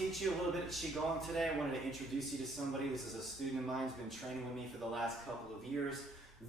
teach you a little bit of Qigong today. I wanted to introduce you to somebody. This is a student of mine who's been training with me for the last couple of years.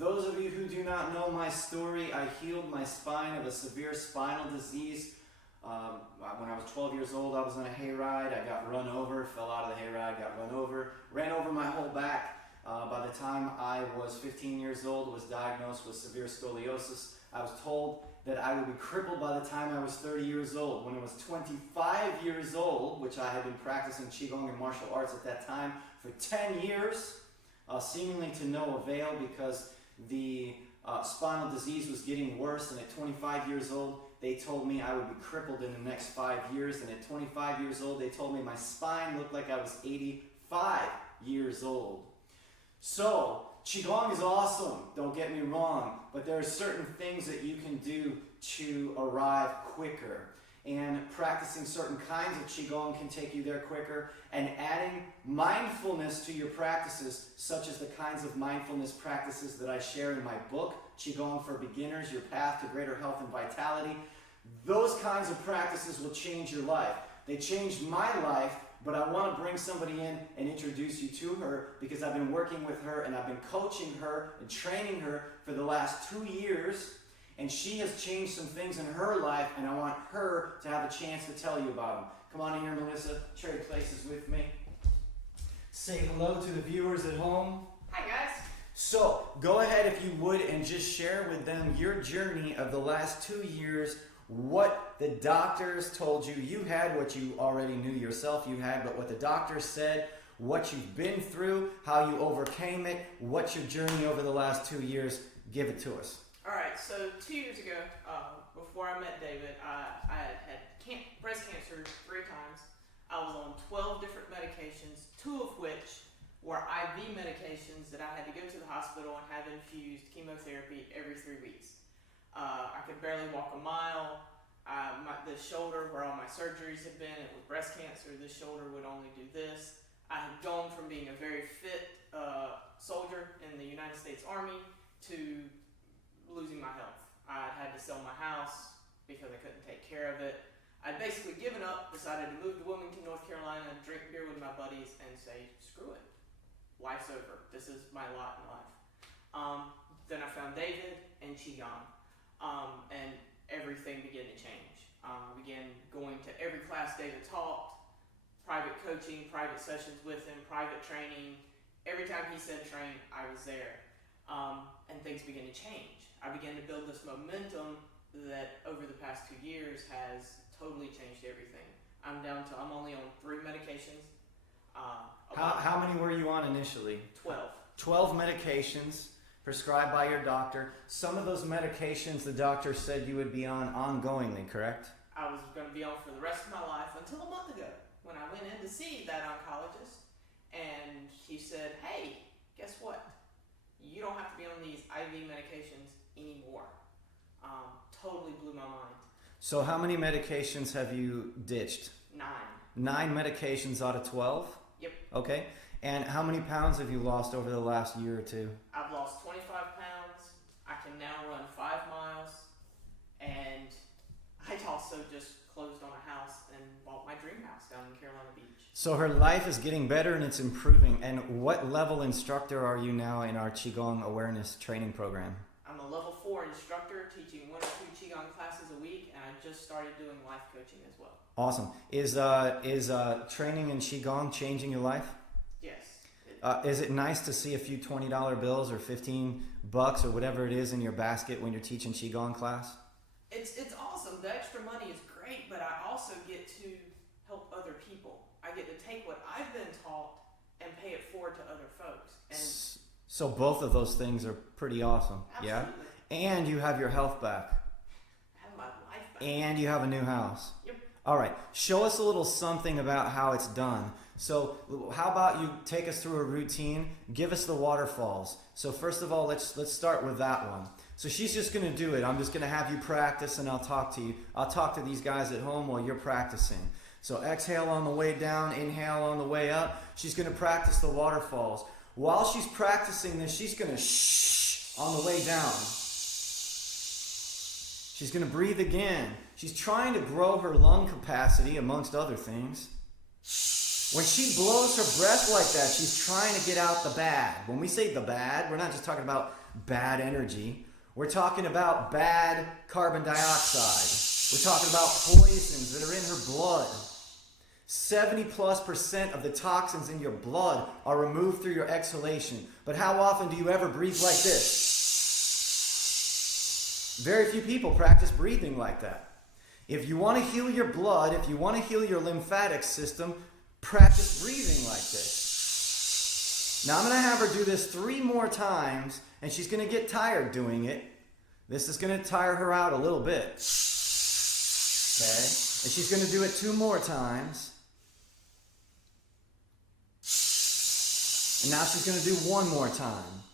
Those of you who do not know my story, I healed my spine of a severe spinal disease. When I was 12 years old, I was on a hayride. I got run over, fell out of the hayride, got run over, ran over my whole back. By the time I was 15 years old, was diagnosed with severe scoliosis. I was told that I would be crippled by the time I was 30 years old. When I was 25 years old, which I had been practicing Qigong and martial arts at that time for 10 years, seemingly to no avail because the spinal disease was getting worse, and at 25 years old, they told me I would be crippled in the next 5 years, and at 25 years old, they told me my spine looked like I was 85 years old. So, Qigong is awesome, don't get me wrong, but there are certain things that you can do to arrive quicker. And practicing certain kinds of Qigong can take you there quicker, and adding mindfulness to your practices, such as the kinds of mindfulness practices that I share in my book, Qigong for Beginners, Your Path to Greater Health and Vitality, those kinds of practices will change your life. They changed my life, but I want to bring somebody in and introduce you to her because I've been working with her and I've been coaching her and training her for the last 2 years, and she has changed some things in her life, and I want her to have a chance to tell you about them. Come on in here, Melissa. Trade places with me. Say hello to the viewers at home. Hi, guys. So, go ahead if you would and just share with them your journey of the last 2 years, what the doctors told you. You had what you already knew yourself you had, but what the doctors said, what you've been through, how you overcame it, what's your journey over the last 2 years. Give it to us. All right, so 2 years ago, before I met David, I had breast cancer 3 times. I was on 12 different medications, 2 of which were IV medications that I had to go to the hospital and have infused chemotherapy every 3 weeks. I could barely walk a mile. The shoulder where all my surgeries had been, it was breast cancer. This shoulder would only do this. I had gone from being a very fit soldier in the United States Army to losing my health. I had to sell my house because I couldn't take care of it. I'd basically given up, decided to move to Wilmington, North Carolina, and drink beer with my buddies and say, screw it. Life's over. This is my lot in life. Then I found David and Qigong. And everything began to change. I began going to every class David taught, private coaching, private sessions with him, private training. Every time he said train, I was there. And things began to change. I began to build this momentum that over the past 2 years has totally changed everything. I'm only on 3 medications. How many were you on initially? 12. 12 medications prescribed by your doctor. Some of those medications the doctor said you would be on ongoingly, correct? I was going to be on for the rest of my life until a month ago when I went in to see that oncologist, and he said, hey, guess what? You don't have to be on these IV medications anymore. Totally blew my mind. So how many medications have you ditched? 9. 9 medications out of 12? Yep. Okay. And how many pounds have you lost over the last year or 2? I've lost 25 pounds. I can now run 5 miles. And I also just closed on a house and bought my dream house down in Carolina Beach. So her life is getting better and it's improving. And what level instructor are you now in our Qigong awareness training program? I'm a level 4 instructor teaching 1 or 2 Qigong classes a week, and I just started doing life coaching as well. Awesome. Is training in Qigong changing your life? Yes. Is it nice to see a few $20 bills or $15 or whatever it is in your basket when you're teaching Qigong class? It's awesome. The extra money is great, but I also get to help other people. I get to take what I've been taught and pay it forward to other folks. And so both of those things are pretty awesome. absolutely. Yeah? And you have your health back. I have my life back. And you have a new house. Yep. All right. Show us a little something about how it's done. So how about you take us through a routine, give us the waterfalls. So first of all, let's start with that one. So she's just going to do it. I'm just going to have you practice and I'll talk to you. I'll talk to these guys at home while you're practicing. So exhale on the way down, inhale on the way up. She's going to practice the waterfalls. While she's practicing this, she's going to shh on the way down. She's going to breathe again. She's trying to grow her lung capacity, amongst other things. When she blows her breath like that, she's trying to get out the bad. When we say the bad, we're not just talking about bad energy. We're talking about bad carbon dioxide. We're talking about poisons that are in her blood. 70+% of the toxins in your blood are removed through your exhalation. But how often do you ever breathe like this? Very few people practice breathing like that. If you want to heal your blood, if you want to heal your lymphatic system, practice breathing like this. Now I'm going to have her do this 3 more times, and she's going to get tired doing it. This is going to tire her out a little bit. Okay? And she's going to do it 2 more times. And now she's going to do 1 more time.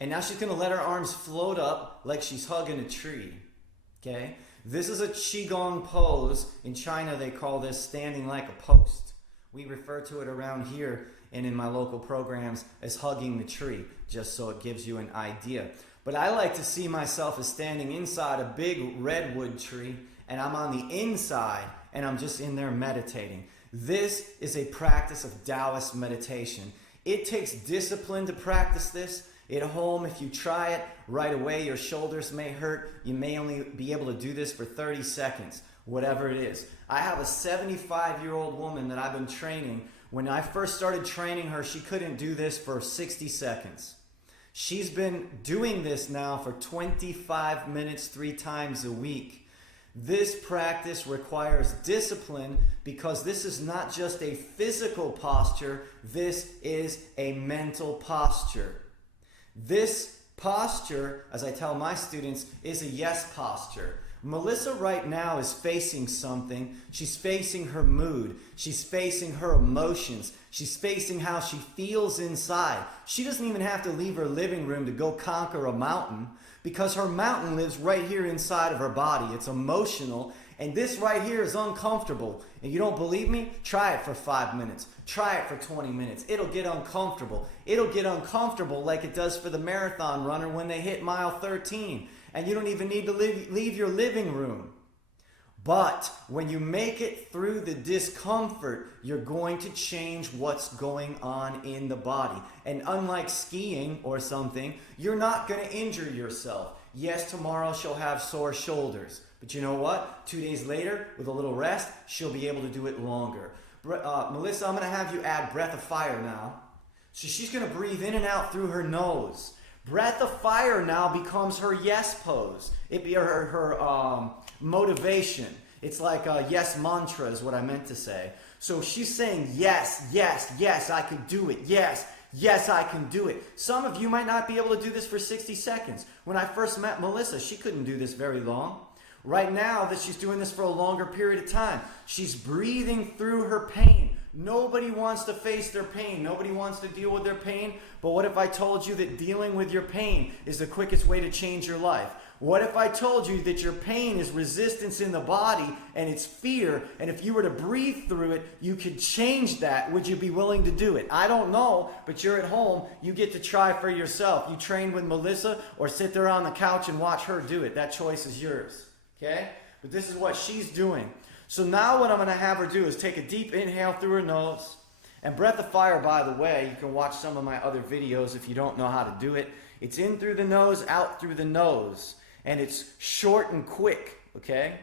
And now she's going to let her arms float up like she's hugging a tree. Okay? This is a Qigong pose. In China, they call this standing like a post. We refer to it around here and in my local programs as hugging the tree, just so it gives you an idea. But I like to see myself as standing inside a big redwood tree, and I'm on the inside, and I'm just in there meditating. This is a practice of Taoist meditation. It takes discipline to practice this. At home, if you try it right away, your shoulders may hurt. You may only be able to do this for 30 seconds, whatever it is. I have a 75-year-old woman that I've been training. When I first started training her, she couldn't do this for 60 seconds. She's been doing this now for 25 minutes 3 times a week. This practice requires discipline because this is not just a physical posture, this is a mental posture. This posture, as I tell my students, is a yes posture. Melissa right now is facing something. She's facing her mood. She's facing her emotions. She's facing how she feels inside. She doesn't even have to leave her living room to go conquer a mountain because her mountain lives right here inside of her body. It's emotional, and this right here is uncomfortable. And you don't believe me? Try it for 5 minutes. Try it for 20 minutes. It'll get uncomfortable. It'll get uncomfortable like it does for the marathon runner when they hit mile 13. And you don't even need to leave your living room. But when you make it through the discomfort, you're going to change what's going on in the body. And unlike skiing or something, you're not going to injure yourself. Yes, tomorrow she'll have sore shoulders. But you know what? 2 days later, with a little rest, she'll be able to do it longer. Melissa, I'm going to have you add breath of fire now. So she's going to breathe in and out through her nose. Breath of fire now becomes her yes pose. It be her motivation. It's like a yes mantra is what I meant to say. So she's saying yes, yes, yes, I can do it. Yes, yes, I can do it. Some of you might not be able to do this for 60 seconds. When I first met Melissa, she couldn't do this very long. Right now that she's doing this for a longer period of time, she's breathing through her pain. Nobody wants to face their pain. Nobody wants to deal with their pain. But what if I told you that dealing with your pain is the quickest way to change your life? What if I told you that your pain is resistance in the body and it's fear, and if you were to breathe through it, you could change that? Would you be willing to do it? I don't know, but you're at home. You get to try for yourself. You train with Melissa or sit there on the couch and watch her do it. That choice is yours. Okay? But this is what she's doing. So now what I'm going to have her do is take a deep inhale through her nose. And breath of fire, by the way, you can watch some of my other videos if you don't know how to do it. It's in through the nose, out through the nose. And it's short and quick, okay?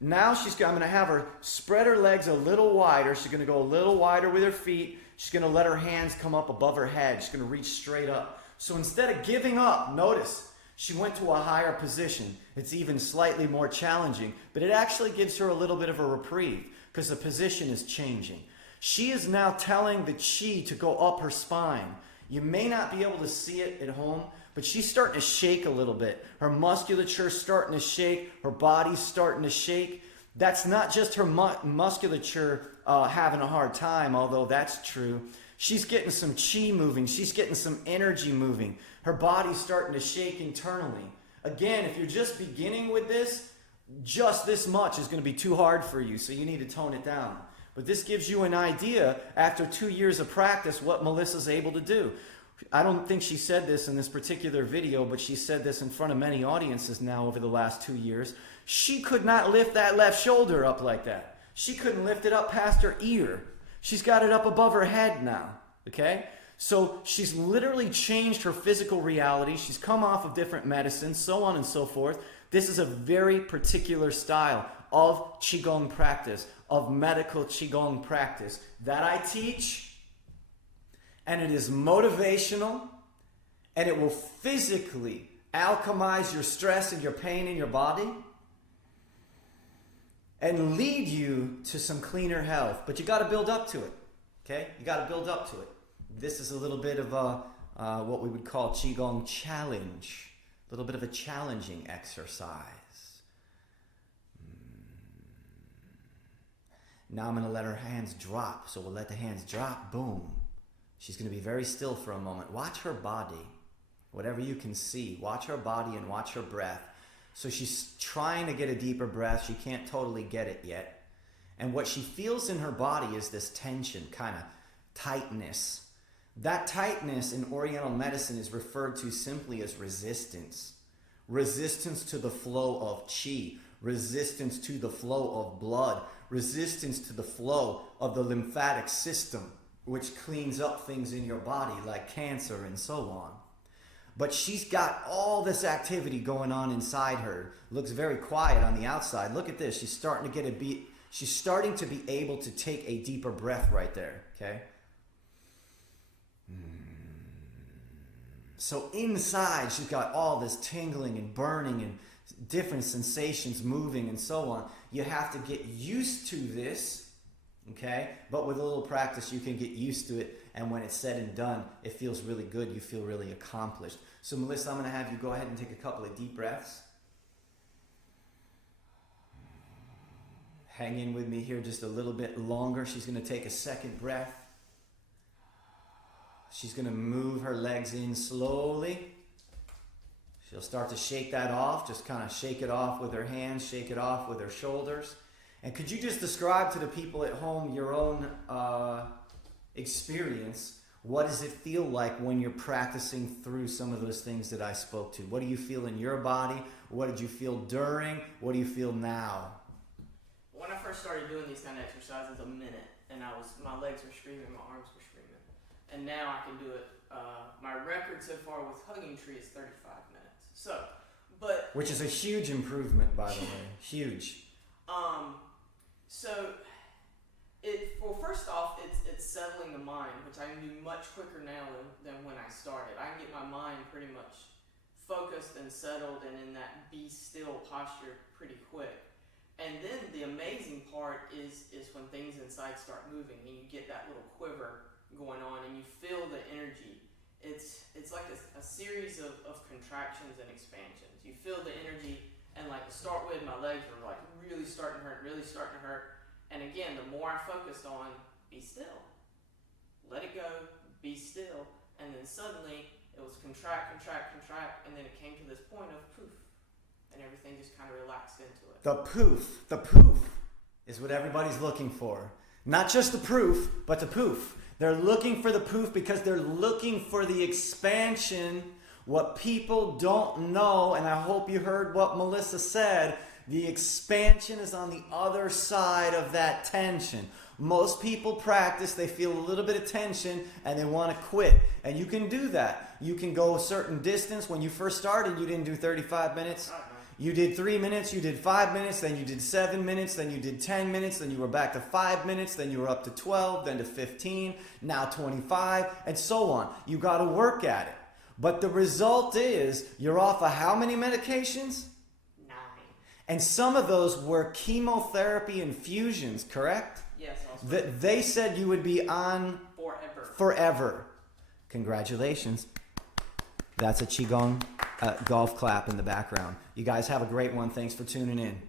Now I'm going to have her spread her legs a little wider. She's going to go a little wider with her feet. She's going to let her hands come up above her head. She's going to reach straight up. So instead of giving up, notice, she went to a higher position. It's even slightly more challenging, but it actually gives her a little bit of a reprieve because the position is changing. She is now telling the chi to go up her spine. You may not be able to see it at home, but she's starting to shake a little bit. Her musculature's starting to shake. Her body's starting to shake. That's not just her musculature having a hard time, although that's true. She's getting some chi moving. She's getting some energy moving. Her body's starting to shake internally. Again, if you're just beginning with this, just this much is going to be too hard for you, so you need to tone it down. But this gives you an idea, after 2 years of practice, what Melissa's able to do. I don't think she said this in this particular video, but she said this in front of many audiences now over the last 2 years. She could not lift that left shoulder up like that. She couldn't lift it up past her ear. She's got it up above her head now, okay? So she's literally changed her physical reality. She's come off of different medicines, so on and so forth. This is a very particular style of Qigong practice, of medical Qigong practice that I teach, and it is motivational, and it will physically alchemize your stress and your pain in your body and lead you to some cleaner health. But you got to build up to it, okay? You got to build up to it. This is a little bit of a what we would call Qigong challenge, a little bit of a challenging exercise. Now I'm going to let her hands drop. So we'll let the hands drop. Boom. She's going to be very still for a moment. Watch her body. Whatever you can see. Watch her body and watch her breath. So she's trying to get a deeper breath. She can't totally get it yet. And what she feels in her body is this tension, kind of tightness. That tightness in Oriental medicine is referred to simply as resistance. Resistance to the flow of qi. Resistance to the flow of blood. Resistance to the flow of the lymphatic system, which cleans up things in your body like cancer and so on. But she's got all this activity going on inside her. Looks very quiet on the outside. Look at this. She's starting to get a beat. She's starting to be able to take a deeper breath right there, okay? So inside, she's got all this tingling and burning and different sensations moving and so on. You have to get used to this, okay? But with a little practice, you can get used to it. And when it's said and done, it feels really good. You feel really accomplished. So Melissa, I'm going to have you go ahead and take a couple of deep breaths. Hang in with me here just a little bit longer. She's going to take a second breath. She's going to move her legs in slowly. She'll start to shake that off. Just kind of shake it off with her hands, shake it off with her shoulders. And could you just describe to the people at home your own experience? What does it feel like when you're practicing through some of those things that I spoke to? What do you feel in your body? What did you feel during? What do you feel now? When I first started doing these kind of exercises, a minute, and my legs were screaming, my arms were screaming. And now I can do it. My record so far with hugging tree is 35 minutes. So, but which is a huge improvement, by the way. Huge. So, first off, it's settling the mind, which I can do much quicker now than when I started. I can get my mind pretty much focused and settled and in that be still posture pretty quick. And then the amazing part is when things inside start moving and you get that little quiver going on and you feel the energy. It's like a series of contractions and expansions. You feel the energy, and like to start with, my legs were like really starting to hurt. And again, the more I focused on be still, let it go, be still, and then suddenly it was contract, and then it came to this point of poof, and everything just kind of relaxed into it. The poof is what everybody's looking for. Not just the proof, but the poof. They're looking for the poof because they're looking for the expansion. What people don't know, and I hope you heard what Melissa said, the expansion is on the other side of that tension. Most people practice, they feel a little bit of tension, and they want to quit. And you can do that. You can go a certain distance. When you first started, you didn't do 35 minutes. You did 3 minutes, you did 5 minutes, then you did 7 minutes, then you did 10 minutes, then you were back to 5 minutes, then you were up to 12, then to 15, now 25, and so on. You got to work at it. But the result is, you're off of how many medications? 9. And some of those were chemotherapy infusions, correct? Yes, also. That they said you would be on forever. Congratulations. That's a Qigong golf clap in the background. You guys have a great one. Thanks for tuning in.